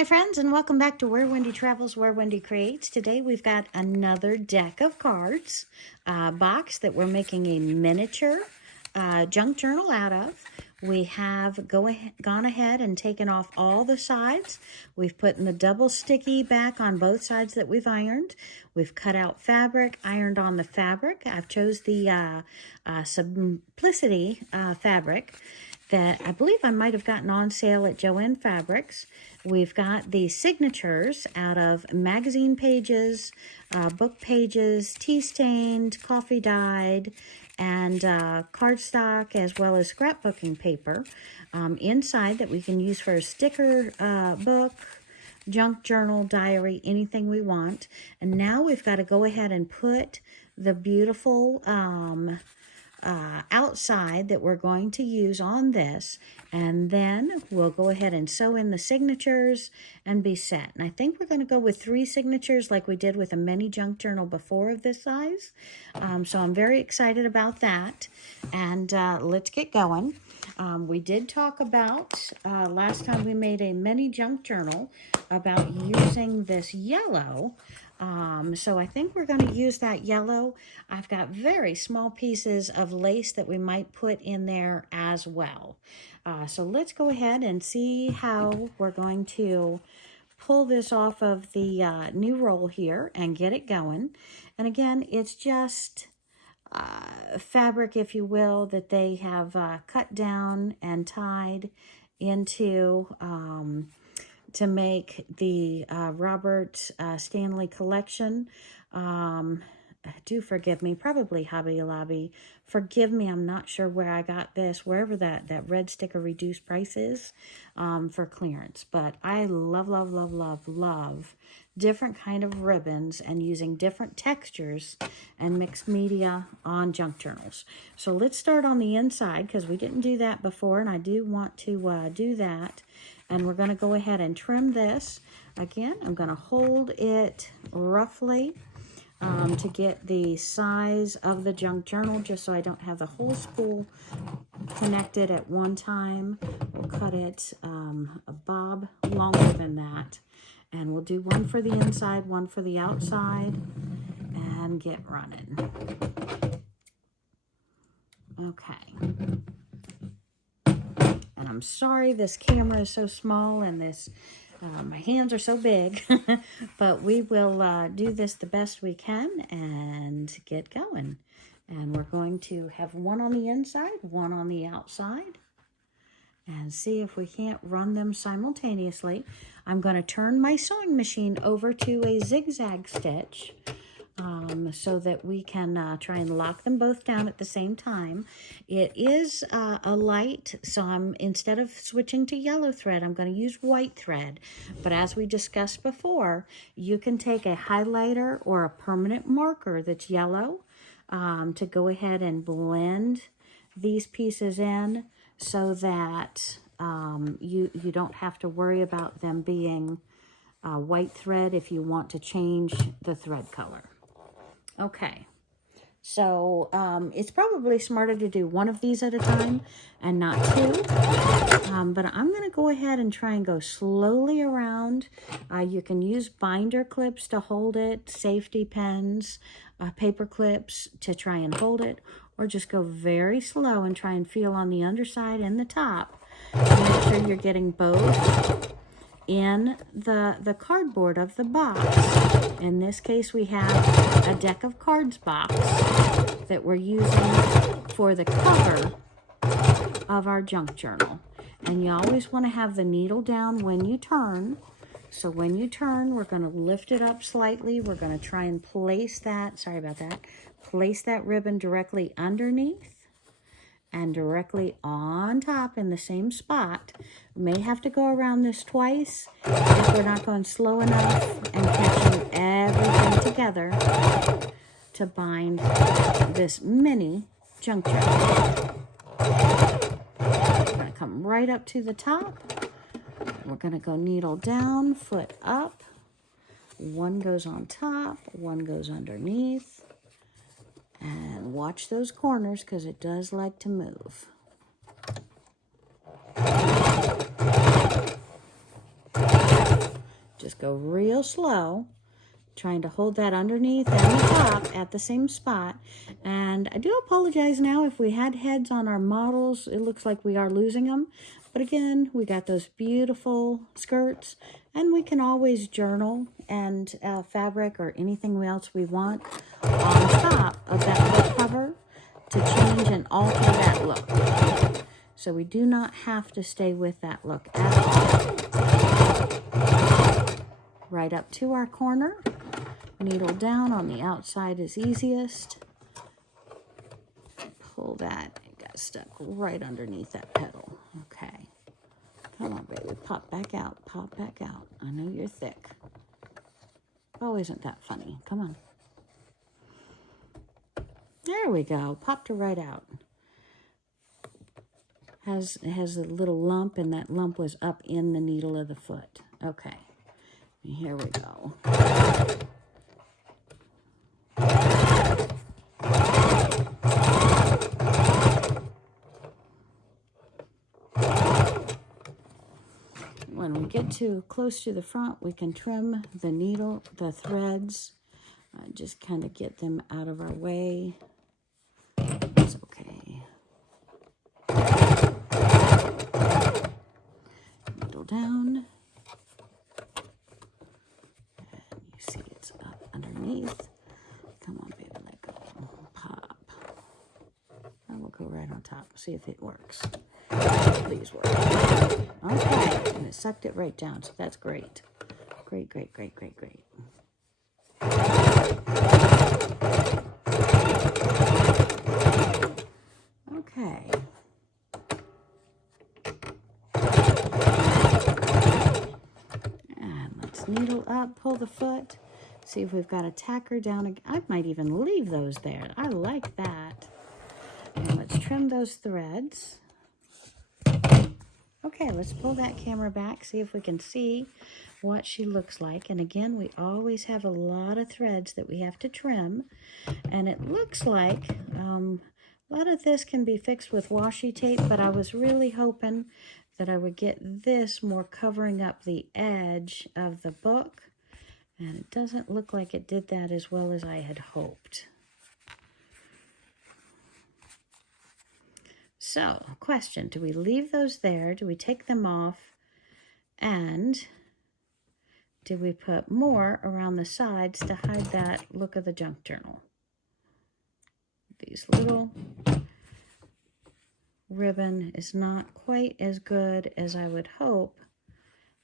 my friends, and welcome back to Where Wendy Travels, Where Wendy Creates. Today we've got another deck of cards box that we're making a miniature junk journal out of. We have gone ahead and taken off all the sides. We've put in the double sticky back on both sides that we've ironed. We've cut out fabric, ironed on the fabric. I've chose the Simplicity fabric that I believe I might have gotten on sale at Joann Fabrics. We've got the signatures out of magazine pages, book pages, tea stained, coffee dyed, and cardstock, as well as scrapbooking paper inside that we can use for a sticker book, junk journal, diary, anything we want. And now we've got to go ahead and put the beautiful outside that we're going to use on this, and then we'll go ahead and sew in the signatures and be set. And I think we're going to go with 3 signatures like we did with a mini junk journal before of this size. So I'm very excited about that, and let's get going. We did talk about last time we made a mini junk journal about using this yellow. So I think we're going to use that yellow. I've got very small pieces of lace that we might put in there as well. So let's go ahead and see how we're going to pull this off of the new roll here and get it going. And again, it's just fabric, if you will, that they have cut down and tied into to make the Robert Stanley collection. Do forgive me, probably Hobby Lobby. Forgive me, I'm not sure where I got this, wherever that red sticker reduced price is for clearance. But I love, love, love, love, love different kind of ribbons and using different textures and mixed media on junk journals. So let's start on the inside because we didn't do that before, and I do want to do that. And we're going to go ahead and trim this. Again, I'm going to hold it roughly to get the size of the junk journal, just so I don't have the whole spool connected at one time. We'll cut it a bob longer than that. And we'll do one for the inside, one for the outside, and get running. Okay. And I'm sorry this camera is so small and this my hands are so big, but we will do this the best we can and get going. And we're going to have one on the inside, one on the outside, and see if we can't run them simultaneously. I'm going to turn my sewing machine over to a zigzag stitch so that we can try and lock them both down at the same time. It is a light, so instead of switching to yellow thread, I'm going to use white thread. But as we discussed before, you can take a highlighter or a permanent marker that's yellow to go ahead and blend these pieces in so that you don't have to worry about them being white thread if you want to change the thread color. Okay, so it's probably smarter to do one of these at a time and not 2. But I'm going to go ahead and try and go slowly around. You can use binder clips to hold it, safety pins, paper clips to try and hold it, or just go very slow and try and feel on the underside and the top to make sure you're getting both in the cardboard of the box. In this case, we have a deck of cards box that we're using for the cover of our junk journal. And you always want to have the needle down when you turn. So when you turn, we're going to lift it up slightly. We're going to try and place that, sorry about that, place that ribbon directly underneath and directly on top in the same spot. We may have to go around this twice if we're not going slow enough and catching everything together to bind this mini junk journal. We're going to come right up to the top. We're going to go needle down, foot up. One goes on top, one goes underneath. And watch those corners because it does like to move. just go real slow, trying to hold that underneath and the top at the same spot. And I do apologize now if we had heads on our models. It looks like we are losing them. But again, we got those beautiful skirts, and we can always journal and fabric or anything else we want on top of that book cover to change and alter that look. So we do not have to stay with that look at all. Right up to our corner. Needle down on the outside is easiest. Pull that. It got stuck right underneath that petal. Okay. Come on, baby. Pop back out. Pop back out. I know you're thick. Oh, isn't that funny? Come on. There we go. Popped her right out. It has a little lump, and that lump was up in the needle of the foot. Okay. Here we go. When we get too close to the front, we can trim the needle, the threads, just kind of get them out of our way. It's okay. Needle down. And you see it's up underneath. Come on, baby, let go. Pop. I will go right on top. See if it works. Please work. Okay, and it sucked it right down, so that's great. Great, great, great, great, great. Okay. And let's needle up, pull the foot, see if we've got a tacker down again. I might even leave those there. I like that. And let's trim those threads. Okay, let's pull that camera back, see if we can see what she looks like. And again, we always have a lot of threads that we have to trim. And it looks like a lot of this can be fixed with washi tape, but I was really hoping that I would get this more covering up the edge of the book. And it doesn't look like it did that as well as I had hoped. So, question, do we leave those there? Do we take them off? And do we put more around the sides to hide that look of the junk journal? These little ribbon is not quite as good as I would hope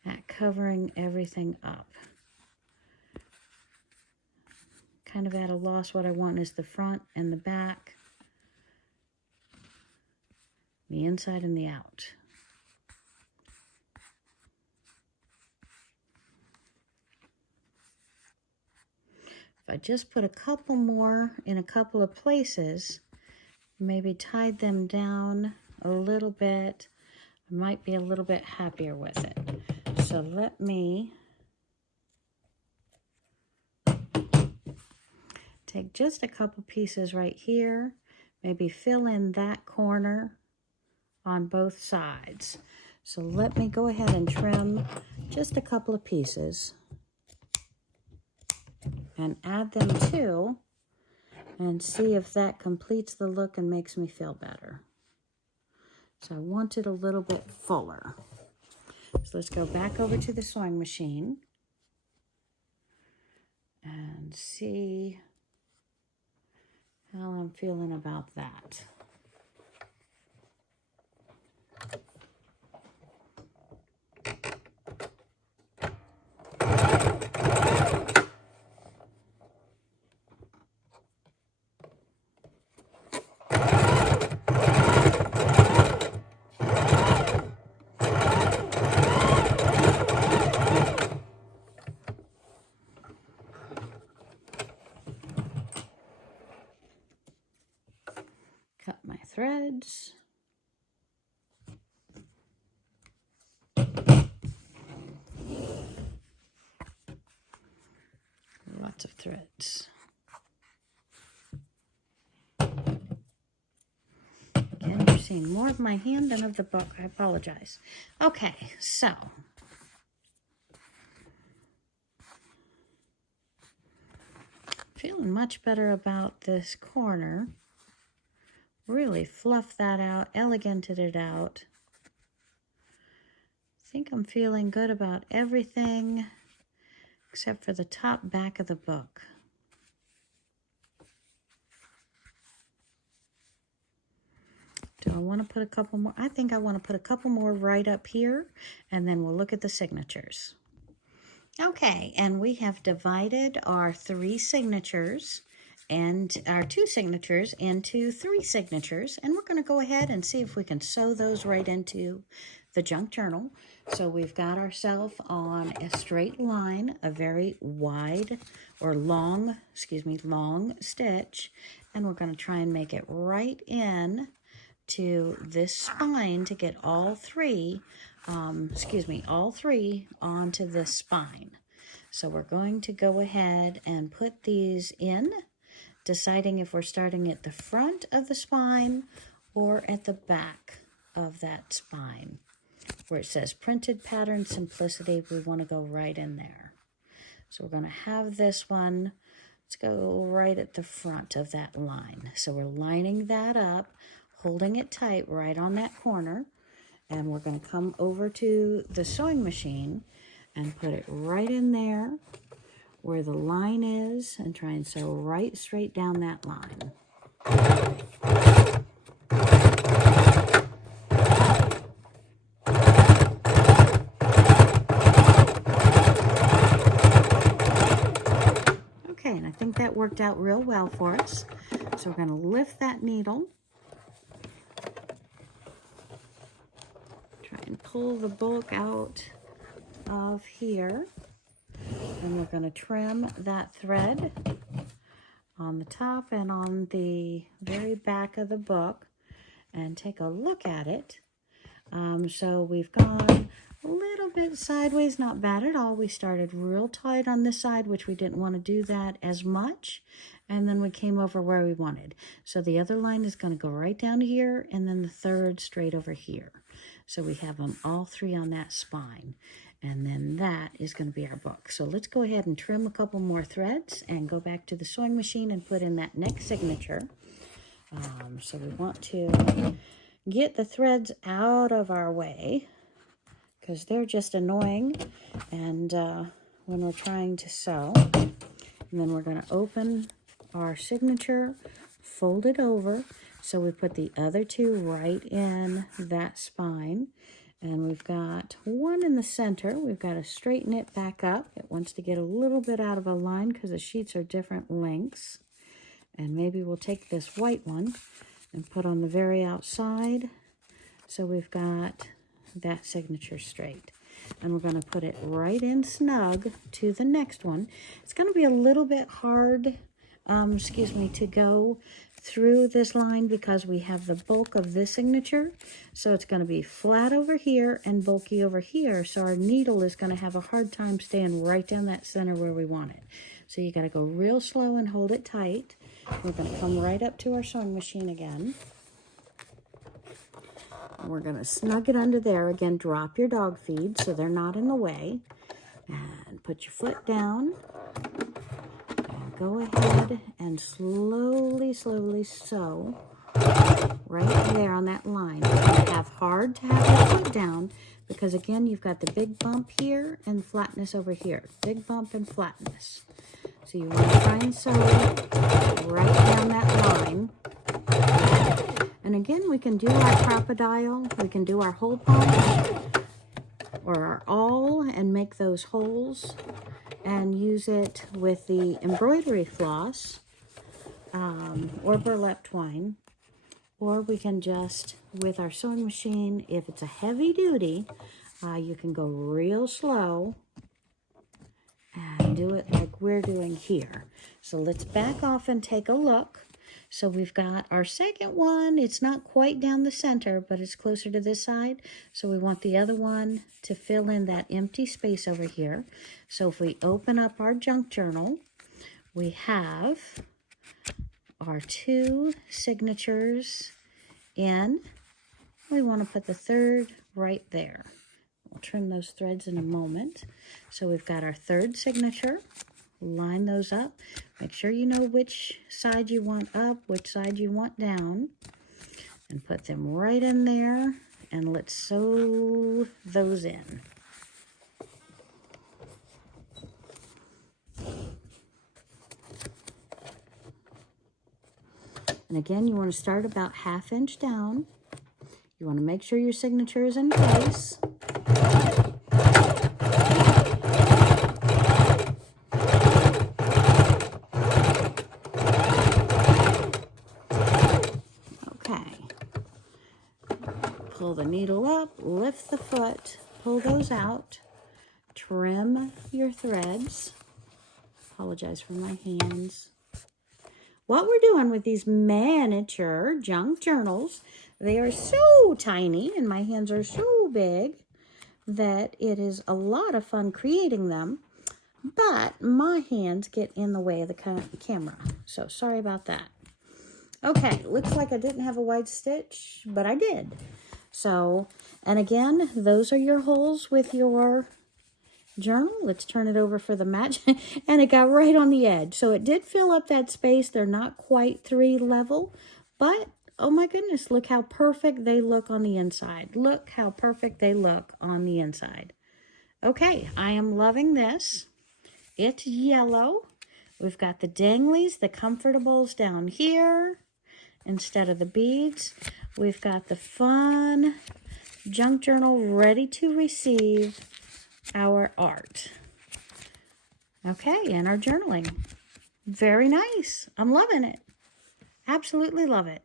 at covering everything up. Kind of at a loss. What I want is the front and the back. The inside and the out. If I just put a couple more in a couple of places, maybe tied them down a little bit, I might be a little bit happier with it. So let me take just a couple pieces right here, maybe fill in that corner on both sides. So let me go ahead and trim just a couple of pieces and add them to, and see if that completes the look and makes me feel better. So I want it a little bit fuller. So let's go back over to the sewing machine and see how I'm feeling about that. Cut my threads. Lots of threads. Again, you're seeing more of my hand than of the book. I apologize. Okay, so Feeling much better about this corner. Really fluffed that out, eleganted it out. I think I'm feeling good about everything except for the top back of the book. Do I want to put a couple more? I think I want to put a couple more right up here, and then we'll look at the signatures. Okay, and we have divided our 3 signatures and our 2 signatures into 3 signatures, and we're going to go ahead and see if we can sew those right into the junk journal. So we've got ourselves on a straight line, a very wide or long, long stitch, and we're going to try and make it right in to this spine to get all 3 onto this spine. So we're going to go ahead and put these in, deciding if we're starting at the front of the spine or at the back of that spine. Where it says Printed Pattern Simplicity, we want to go right in there. So we're going to have this one, let's go right at the front of that line. So we're lining that up, holding it tight right on that corner, and we're going to come over to the sewing machine and put it right in there where the line is and try and sew right straight down that line. Okay, and I think that worked out real well for us. So we're going to lift that needle, try and pull the bulk out of here, and we're going to trim that thread on the top and on the very back of the book and take a look at it. So we've gone a little bit sideways, not bad at all. We started real tight on this side, which we didn't want to do that as much, and then we came over where we wanted. So the other line is going to go right down to here, and then the third straight over here. So we have them all 3 on that spine, and then that is going to be our book. So let's go ahead and trim a couple more threads and go back to the sewing machine and put in that next signature. So we want to get the threads out of our way because they're just annoying and when we're trying to sew. And then we're going to open our signature, fold it over, so we put the other 2 right in that spine, and we've got one in the center. We've got to straighten it back up. It wants to get a little bit out of a line because the sheets are different lengths. And maybe we'll take this white one and put on the very outside. So we've got that signature straight. And we're going to put it right in snug to the next one. It's going to be a little bit hard, to go through this line because we have the bulk of this signature. So it's going to be flat over here and bulky over here. So our needle is going to have a hard time staying right down that center where we want it. So you got to go real slow and hold it tight. We're going to come right up to our sewing machine again. And we're going to snug it under there. Again, drop your dog feed so they're not in the way. And put your foot down. And go ahead and slowly sew right there on that line. You have hard to have your foot down because, again, you've got the big bump here and flatness over here. Big bump and flatness. So you want to try and sew right down that line. And again, we can do our crocodile, we can do our hole punch or our awl and make those holes and use it with the embroidery floss or burlap twine. Or we can just, with our sewing machine, if it's a heavy duty, you can go real slow and do it like we're doing here. So let's back off and take a look. So we've got our second one. It's not quite down the center, but it's closer to this side. So we want the other one to fill in that empty space over here. So if we open up our junk journal, we have our 2 signatures in. We want to put the third right there. We'll trim those threads in a moment. So we've got our 3rd signature, line those up. Make sure you know which side you want up, which side you want down, and put them right in there, and let's sew those in. And again, you want to start about 1/2 inch down. You want to make sure your signature is in place. Okay. Pull the needle up, lift the foot, pull those out, trim your threads. Apologize for my hands. What we're doing with these miniature junk journals, they are so tiny and my hands are so big that it is a lot of fun creating them, but my hands get in the way of the camera. So sorry about that. Okay, looks like I didn't have a wide stitch, but I did. So, and again, those are your holes with your journal. Let's turn it over for the match. And it got right on the edge. So it did fill up that space. They're not quite 3 level, but oh my goodness, look how perfect they look on the inside. Look how perfect they look on the inside. Okay, I am loving this. It's yellow. We've got the danglies, the comfortables down here instead of the beads. We've got the fun junk journal ready to receive our art. Okay, and our journaling. Very nice. I'm loving it. Absolutely love it.